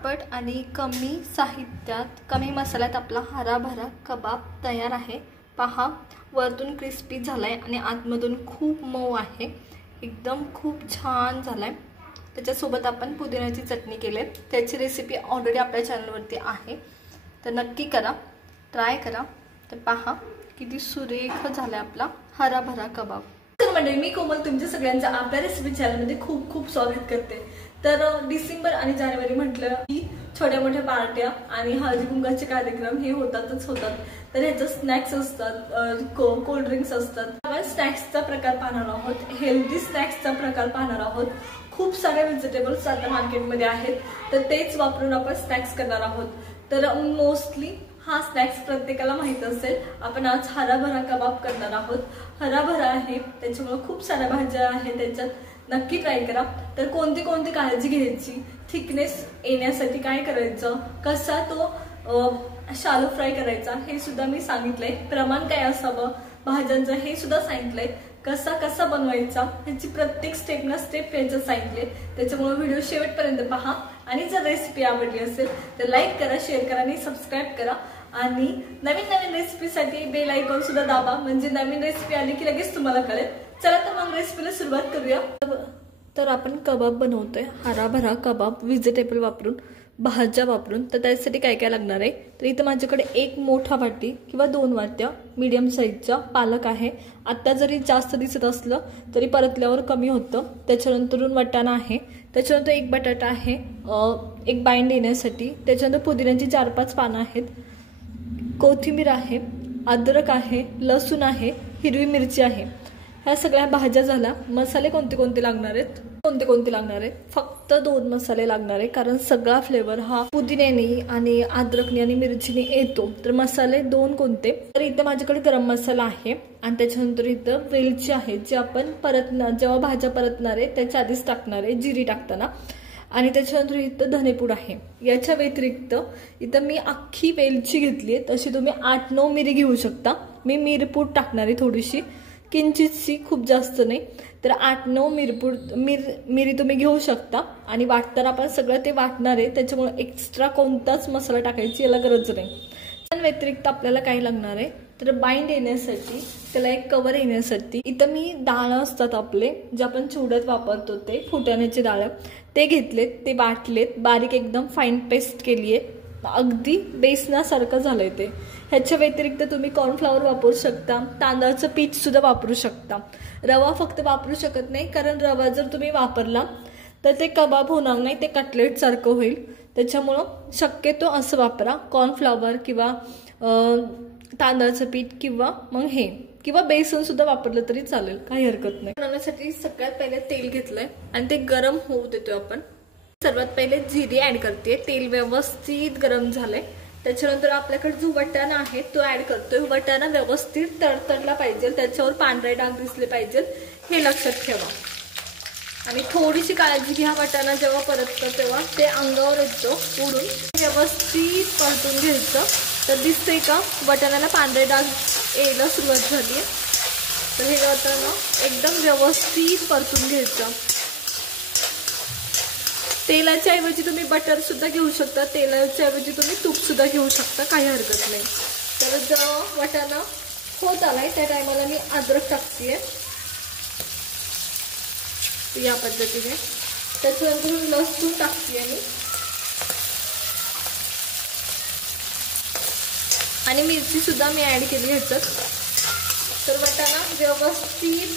झटपट आणि कमी साहित्यात कमी मसाल्यात आपला हराभरा कबाब तयार आहे। पहा, वरतून क्रिस्पी झालाय आणि आतमधून खूप मऊ आहे, एकदम खूप छान झालाय। त्याच्यासोबत आपण पुदिन्याची चटणी केली, त्याची रेसिपी ऑलरेडी आपल्या चॅनलवरती आहे, तर नक्की करा, ट्राय करा। तर पहा किती सुरेख झालाय आपला हराभरा कबाब। तर मंडळी, मी कोमल तुमच्या सगळ्यांचं आपल्या रेसिपी चॅनलमध्ये खूप खूप स्वागत करते। तर डिसेंबर आणि जानेवारी म्हटलं की छोट्या मोठ्या पार्ट्या आणि हळदी कुंकाचे कार्यक्रम हे होतातच होतात। तर ह्याचं स्नॅक्स असतात, कोल्ड ड्रिंक्स असतात। आपण स्नॅक्सचा प्रकार पाहणार आहोत, हेल्दी स्नॅक्सचा प्रकार पाहणार आहोत। खूप सारे व्हेजिटेबल्स आता मार्केटमध्ये आहेत, तर तेच वापरून आपण स्नॅक्स करणार आहोत। तर मोस्टली हा स्नॅक्स प्रत्येकाला माहित असेल। आपण आज हराभरा कबाब करणार आहोत। हराभरा आहे त्याच्यामुळे खूप साऱ्या भाज्या आहेत त्याच्यात, नक्की ट्राय करा। तर कोणती कोणती काळजी घ्यायची, थिकनेस येण्यासाठी काय करायचं, कसा तो शालो फ्राय करायचा हे सुद्धा मी सांगितलंय, प्रमाण काय असावं भाज्यांचं हे सुद्धा सांगितलंय, कसा कसा बनवायचा ह्याची प्रत्येक स्टेप ना स्टेप याच्यात सांगितले। त्याच्यामुळे व्हिडिओ शेवटपर्यंत पहा आणि जर रेसिपी आवडली असेल तर लाईक करा, शेअर करा आणि सबस्क्राईब करा। आणि नवीन नवीन रेसिपीसाठी बेल आयकॉन सुद्धा दाबा, म्हणजे नवीन रेसिपी आली की लगेच तुम्हाला कळेल। चला तर मग रेसिपीला सुरुवात करूया। तर आपण कबाब बनवतोय, हराभरा कबाब, व्हेजिटेबल वापरून, भाज्या वापरून। तर त्यासाठी काय काय लागणार आहे, तर इथं माझ्याकडे एक मोठा वाटी किंवा 2 वाट्या मीडियम साईजचा पालक आहे। आता जरी जास्त दिसत असलं तरी परतल्यावर कमी होतं। त्याच्यानंतरून वाटाणा आहे, त्याच्यानंतर एक बटाटा आहे, एक बाइंड येण्यासाठी। त्याच्यानंतर पुदिन्याची 4-5 पानं आहेत, कोथिंबीर आहे, अद्रक आहे, लसूण आहे, हिरवी मिरची आहे। ह्या सगळ्या भाज्या झाल्या। मसाले कोणते कोणते लागणार आहेत, फक्त 2 मसाले लागणार आहे, कारण सगळा फ्लेवर हा पुदिन्याने आणि अद्रकने आणि मिरचीने येतो। तर मसाले 2 कोणते, तर इथं माझ्याकडे गरम मसाला आहे आणि त्याच्यानंतर इथं वेलची आहे, जे आपण जेव्हा भाज्या परतणार आहे त्याच्या आधीच टाकणार आहे, जिरी टाकताना। आणि त्याच्यानंतर इथं धनेपूड आहे। याच्या व्यतिरिक्त इथं मी अख्खी वेलची घेतली आहे, तशी तुम्ही 8-9 मिरी घेऊ शकता। मी मिरपूड टाकणार आहे थोडीशी, किंचितशी, खूप जास्त नाही। तर 8-9 मिरी तुम्ही घेऊ शकता। आणि वाटताना आपण सगळं ते वाटणार आहे, त्याच्यामुळे एक्स्ट्रा कोणताच मसाला टाकायची याला गरज नाही। त्या व्यतिरिक्त आपल्याला काय लागणार आहे, तर बाइंड येण्यासाठी, त्याला एक कवर येण्यासाठी इथं मी डाळ असतात आपले, जे आपण चिवड्यात वापरतो ते फुटाण्याचे डाळ, ते घेतलेत, ते वाटलेत, बारीक एकदम फाईन पेस्ट केली आहे, अगदी बेसनासारखं झालंय ते। ह्याच्या व्यतिरिक्त तुम्ही कॉर्नफ्लॉवर वापरू शकता, तांदळाचं पीठ सुद्धा वापरू शकता। रवा फक्त वापरू शकत नाही, कारण रवा जर तुम्ही वापरला तर ते कबाब होणार नाही, ते कटलेट सारखं होईल। त्याच्यामुळं शक्यतो असं वापरा, कॉर्नफ्लॉवर किंवा तांदळाचं पीठ किंवा मग हे किंवा बेसन सुद्धा वापरलं तरी चालेल, काही हरकत नाही। बनवण्यासाठी सगळ्यात पहिले तेल घेतलंय आणि ते गरम होऊ देतोय आपण। सर्वात पहिले जिरे ऍड करते, तेल व्यवस्थित गरम झालंय। त्याच्यानंतर आपल्याकडे जो वाटाणा आहे तो ऍड करतोय। वाटाणा व्यवस्थित तडतडला पाहिजे, त्याच्यावर पांढरे डाग दिसले पाहिजे, हे लक्षात ठेवा। आणि थोडीशी काळजी घ्या, वाटाणा जेव्हा परततो तेव्हा ते अंगावर येतो उडून, व्यवस्थित परतून घ्यायचं। तर दिसतंय का वाटाण्याला पांढरे डाग यायला सुरुवात झाली, तर हे वाटाणा एकदम व्यवस्थित परतून घ्यायचं। तेलाच्या ऐवजी तुम्ही बटर सुद्धा घेऊ शकता, तेलाच्या ऐवजी तुम्ही तूप सुद्धा घेऊ शकता, काही हरकत नाही। तर जेव्हा वाटाणा होत आलाय त्या टायमाला मी अद्रक टाकतेय, या पद्धतीने। त्याच्यानंतर लसूण टाकतेय मी आणि मिरची सुद्धा मी ऍड केली ह्याच्यात। तर वाटाणा व्यवस्थित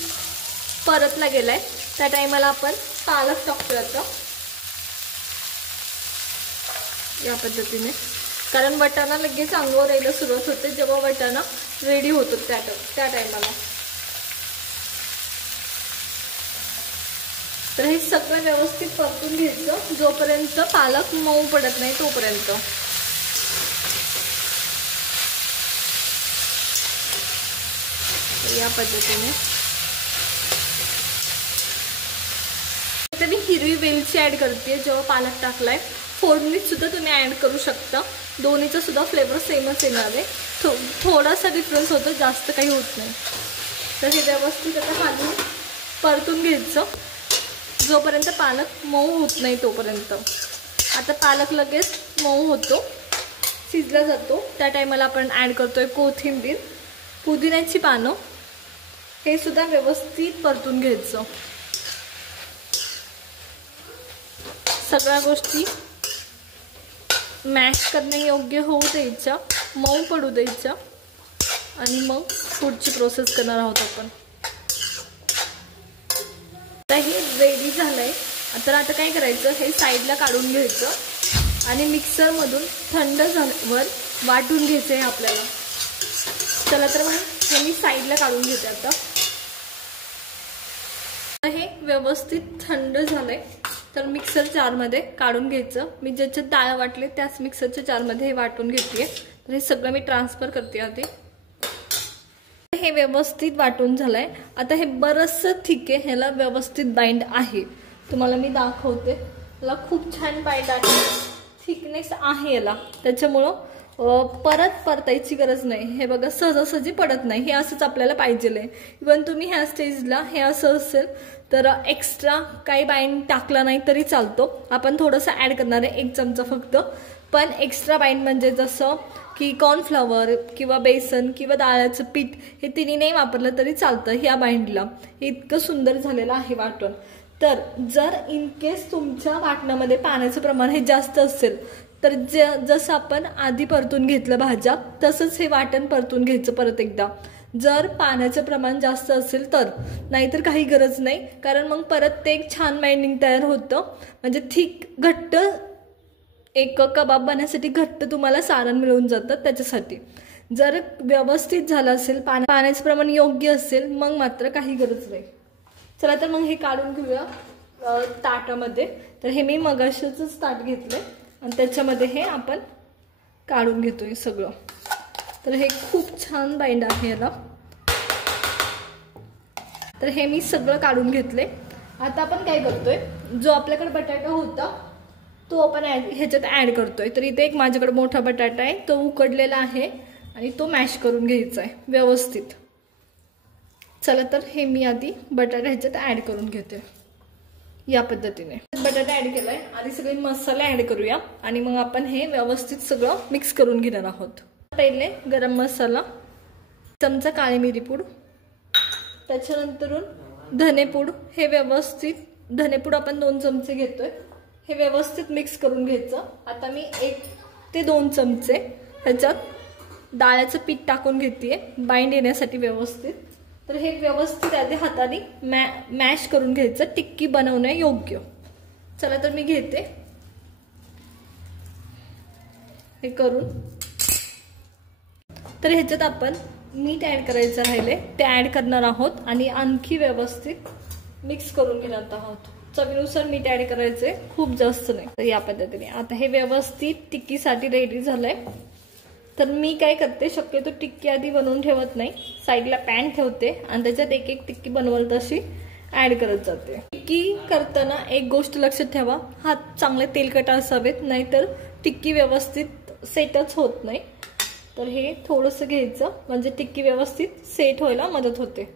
परतला गेलाय, त्या टायमाला आपण पालक टाकतोय आता, या पद्धतीने, कारण वाटाणा लगेच अंगावर यायला सुरुवात होते जेव्हा वाटाणा रेडी होतो त्या टायमाला। तर हे सगळं व्यवस्थित परतून घ्यायचं जोपर्यंत पालक मऊ पडत नाही तोपर्यंत। या पद्धतीने मी हिरवी वेलची ऍड करते जेव्हा पालक टाकलाय। फोडणीत सुद्धा तुम्ही ऍड करू शकता, दोन्हीचा सुद्धा फ्लेवर सेमच येणार आहे, थोडासा डिफरन्स होतो, जास्त काही होत नाही। तर हे व्यवस्थित आता घालून परतून घ्यायचं जोपर्यंत पालक मऊ होत नाही तोपर्यंत। आता पालक लगेच मऊ होतो, शिजला जातो. त्या टायमाला आपण ॲड करतोय कोथिंबीर, पुदिन्याची पानं. हे सुद्धा व्यवस्थित परतून घ्यायचं. सगळ्या गोष्टी मॅश करणे योग्य होऊ द्यायच्या, मऊ पडू द्यायच्या आणि मग पुढची प्रोसेस करणार आहोत आपण. आता हे रेडी झालंय. तर आता काय करायचं, हे साईडला काढून घ्यायचं आणि मिक्सरमधून थंड झाल्यावर वाटून घ्यायचं आहे आपल्याला. चला तर मग हे मी साईडला काढून घेते. आता हे व्यवस्थित थंड झालंय, तर मिक्सर जारमध्ये काढून घ्यायचं. मी ज्याच्यात डाळ वाटले त्याच मिक्सरच्या जारमध्ये हे वाटून घेते. तर हे सगळं मी ट्रान्सफर करते आधी. हे व्यवस्थित वाटून झालंय. आता हे बरंचसं ठीक आहे, ह्याला व्यवस्थित बाइंड आहे. तुम्हाला मी दाखवते. याला खूप छान बाइंड आहे, थिकनेस आहे याला. त्याच्यामुळं परत परतायची गरज नाही. हे बघा सहजासहजी पडत नाही. हे असंच आपल्याला पाहिजेल आहे. इव्हन तुम्ही ह्या स्टेजला हे असं असेल तर एक्स्ट्रा काही बाइंड टाकला नाही तरी चालतो. आपण थोडंसं ॲड करणार आहे, 1 चमचा फक्त. पण एक्स्ट्रा बाइंड म्हणजे जसं की कॉर्नफ्लॉवर किंवा बेसन किंवा डाळाचं पीठ हे तिन्ही नाही वापरलं तरी चालतं ह्या बाइंडला. हे इतकं सुंदर झालेलं आहे वाटण. तर जर इन केस तुमच्या वाटणामध्ये पाण्याचं प्रमाण हे जास्त असेल तर जसं आपण आधी परतून घेतलं भाज्या, तसंच हे वाटण परतून घ्यायचं परत एकदा. जर पाण्याचं प्रमाण जास्त असेल तर, नाहीतर काही गरज नाही. कारण मग परत ते एक छान बाइंडिंग तयार होतं. म्हणजे थिक घट्ट एक कबाब बनण्यासाठी घट्ट तुम्हाला सारण मिळून जातं. त्याच्यासाठी जर व्यवस्थित झालं असेल, पाण्याचं प्रमाण योग्य असेल, मग मात्र काही गरज नाही. चला तर मग हे काढून घेऊया ताटामध्ये. तर हे मी मगाशीच ताट घेतलंय आणि त्याच्यामध्ये हे आपण काढून घेतोय सगळं. तर हे खूप छान बाइंड आहे याला. तर हे मी सगळं काढून घेतले. आता आपण काय करतोय, जो आपल्याकडे बटाटा होता तो आपण ह्याच्यात ॲड करतोय. तर इथे एक माझ्याकडे मोठा बटाटा आहे, तो उकडलेला आहे आणि तो मॅश करून घ्यायचा आहे व्यवस्थित. चला तर हे मी आधी बटाटा ह्याच्यात ॲड करून घेते या पद्धतीने. बटाटा ॲड केलाय आणि सगळे मसाले ॲड करूया आणि मग आपण हे व्यवस्थित सगळं मिक्स करून घेणार आहोत. पहिले गरम मसाला, चमचा काळी मिरी पूड, त्याच्यानंतरून धनेपूड. हे व्यवस्थित धनेपूड आपण 2 चमचे घेतोय. हे व्यवस्थित मिक्स करून घ्यायचं. आता मी 1 ते 2 चमचे ह्याच्यात डाळ्याचं पीठ टाकून घेते बाइंड येण्यासाठी व्यवस्थित. तर हे व्यवस्थित आधी हाताने मॅश करून घ्यायचं, टिक्की बनवण्या योग्य. चला तर मी घेते हे करून. तर ह्याच्यात आपण मीठ ॲड करायचं राहिले ते ॲड करणार आहोत आणि आणखी व्यवस्थित मिक्स करून घेणार आहोत. चवीनुसार मीठ ॲड करायचंय, खूप जास्त नाही. तर या पद्धतीने आता हे व्यवस्थित टिक्कीसाठी रेडी झालंय. तर मी काय करते, शक्यतो टिक्की आधी बनवून ठेवत नाही, साईडला पॅन ठेवते आणि त्याच्यात एक एक टिक्की बनवल तशी ॲड करत जाते. टिक्की करताना एक गोष्ट लक्षात ठेवा, हात चांगले तेलकट असावेत, नाहीतर टिक्की व्यवस्थित सेटच होत नाही. तर हे थोडंसं घ्यायचं म्हणजे टिक्की व्यवस्थित सेट व्हायला मदत होते.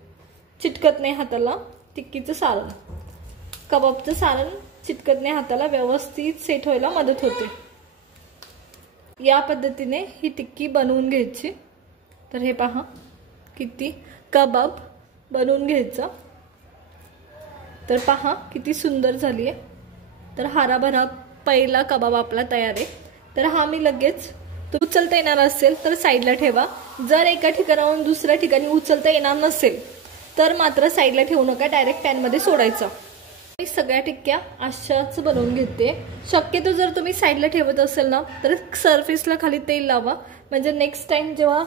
चिटकत नाही हाताला टिक्कीचं सारण, कबाबचं सारण चिटकत नाही हाताला, व्यवस्थित सेट व्हायला मदत होते. या पद्धतीने ही टिक्की बनवून घ्यायची. तर हे पहा किती कबाब बनवून घ्यायचा. तर पहा किती सुंदर झाली आहे. तर हराभरा पहिला कबाब आपला तयार आहे. तर हा मी लगेच उचलता येणार असेल तर साईडला ठेवा. जर एका ठिकाणाहून दुसऱ्या ठिकाणी उचलता येणार नसेल तर मात्र साईडला ठेवू नका, डायरेक्ट पॅनमध्ये सोडायचा. मी सगळ्या टिक्क्या अशाच बनवून घेते. शक्यतो जर तुम्ही साईडला ठेवत असेल ना तर सरफेसला खाली तेल लावा, म्हणजे नेक्स्ट टाइम जेव्हा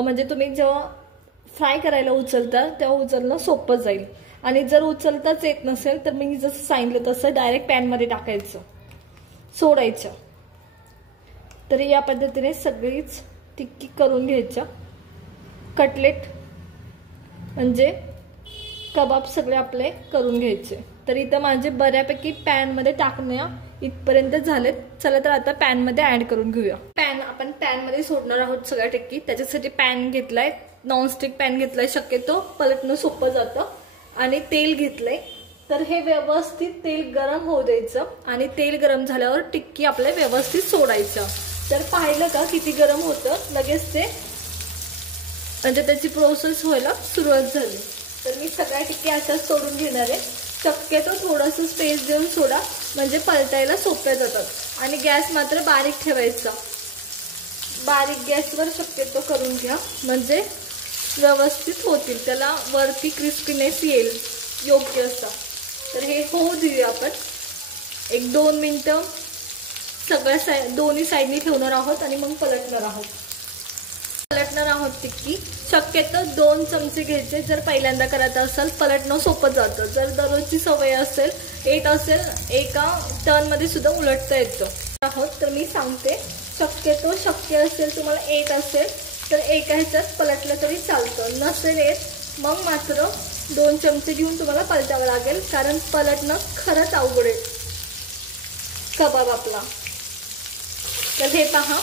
म्हणजे तुम्ही जेव्हा फ्राय करायला उचलता तेव्हा उचलणं सोपं जाईल. आणि जर उचलताच येत नसेल तर मी जसं सांगितलं तसं डायरेक्ट पॅनमध्ये टाकायचं, सोडायचं. तर या पद्धतीने सगळीच टिक्की करून घ्यायच्या. कटलेट म्हणजे कबाब सगळे आपले करून घ्यायचे. तर इथं माझे बऱ्यापैकी पॅनमध्ये टाकण्या इथपर्यंत झालेत. चला तर आता पॅनमध्ये ॲड करून घेऊया. आपण पॅनमध्ये सोडणार आहोत सगळ्या टिक्की. त्याच्यासाठी पॅन घेतलाय, नॉनस्टिक पॅन घेतलाय, शक्यतो पलटणं सोपं जातं. आणि तेल घेतलंय तर हे व्यवस्थित तेल गरम होऊ द्यायचं आणि तेल गरम झाल्यावर टिक्की आपल्या व्यवस्थित सोडायचं। तर पाहिलं का किती गरम होतं, लगेच ते म्हणजे त्याची प्रोसेस व्हायला सुरुवात झाली। तर मी सगळ्या टिक्की अशाच सोडून घेणार आहे। शक्यतो थोडंसं स्पेस देऊन सोडा, म्हणजे पलटायला सोप्या जातात। आणि गॅस मात्र बारीक ठेवायचा, बारीक गॅसवर शक्यतो करून घ्या, म्हणजे व्यवस्थित होतील, त्याला वरती क्रिस्पीनेस येईल योग्य असा। तर हे होऊ देऊया आपण 1-2 मिनिटं। सगळ्या दोन्ही साईडनी ठेवणार आहोत आणि मग पलटणार आहोत टिक्की। शक्यतो 2 चमचे घ्यायचे जर पहिल्यांदा करायचं असेल, पलटणं सोपं जातं। जर दररोजची सवय असेल, येत असेल, एका टर्नमध्ये सुद्धा उलटता येतं। तर मी सांगते, शक्यतो शक्य असेल, तुम्हाला येत असेल तर एका ह्याच्यात पलटलं तरी चालतं, नसेल येत मग मात्र 2 चमचे घेऊन तुम्हाला पलटावं लागेल, कारण पलटणं खरंच अवघड आहे कबाब आपला। तर हे पहा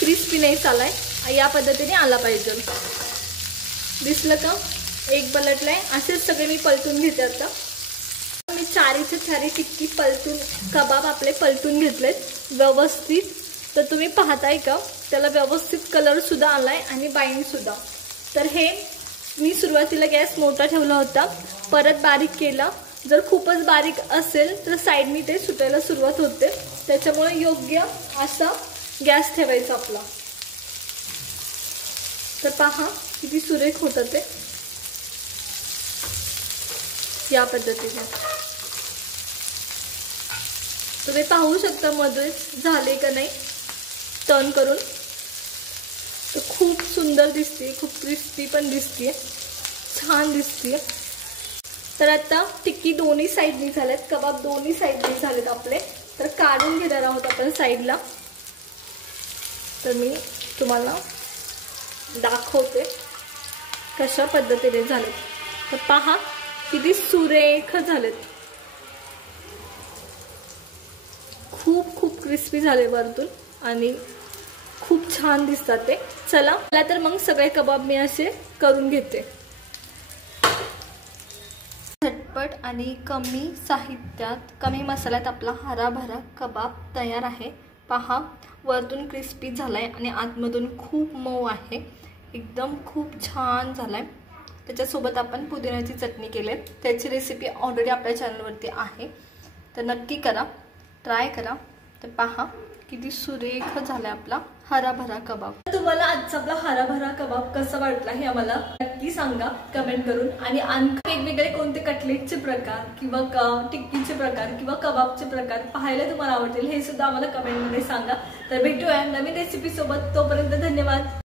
क्रिस्पीनेस आलाय, या पद्धतीने आला पाहिजे। दिसलं का? एक पलटलाय। असेच सगळे मी पलटून घेते। आता मी 4 टिक्की पलटून, कबाब आपले पलटून घेतलेत व्यवस्थित। तर तुम्ही पाहताय का, त्याला व्यवस्थित कलर सुद्धा आलाय आणि बाइंड सुद्धा। तर हे मी सुरुवातीला गॅस मोठा ठेवला होता, परत बारीक केला। जर खूपच बारीक असेल तर साईडनी ते सुटायला सुरुवात होते, त्याच्यामुळे योग्य असा गॅस ठेवायचा आपला। तर पहा किती सुरेख होतं ते, या पद्धतीने तुम्ही पाहू शकता मध्येच झाले का नाही टर्न करून। तर खूप सुंदर दिसते, खूप क्रिस्पी पण दिसते, छान दिसते। तर आता टिक्की दोन्ही साईडनी झालेत, कबाब दोन्ही साईडनी झालेत आपले। तर काढून घेणार आहोत आपण साईडला। तर मी तुम्हाला दाखवते कशा पद्धतीने झालेत। तर पहा किती सुरेख झालेत, खूप क्रिस्पी झाले वरतून आणि खूप छान दिसतात ते। चला तर मग सगळे कबाब मी असे करून घेते। झटपट आणि कमी साहित्यात, कमी मसाल्यात आपला हराभरा कबाब तयार आहे। पहा वरतून क्रिस्पी झालाय आणि आतमधून खूप मऊ आहे, एकदम खूप छान झालाय। त्याच्यासोबत आपण पुदिन्याची चटणी केली, त्याची रेसिपी ऑलरेडी आपल्या चॅनलवरती आहे, तर नक्की करा, ट्राय करा। तर पहा किती सुरेख झालाय आपला हराभरा कबाब। तुम्हाला आजचा आपला हराभरा कबाब कसा वाटला हे आम्हाला नक्की सांगा कमेंट करून। आणि आणखी वेगवेगळे कोणते कटलेटचे प्रकार किंवा टिक्कीचे प्रकार किंवा कबाबचे प्रकार पाहायला तुम्हाला आवडतील हे सुद्धा आम्हाला कमेंटमध्ये सांगा। तर भेटूया नवीन रेसिपी सोबत, तोपर्यंत धन्यवाद।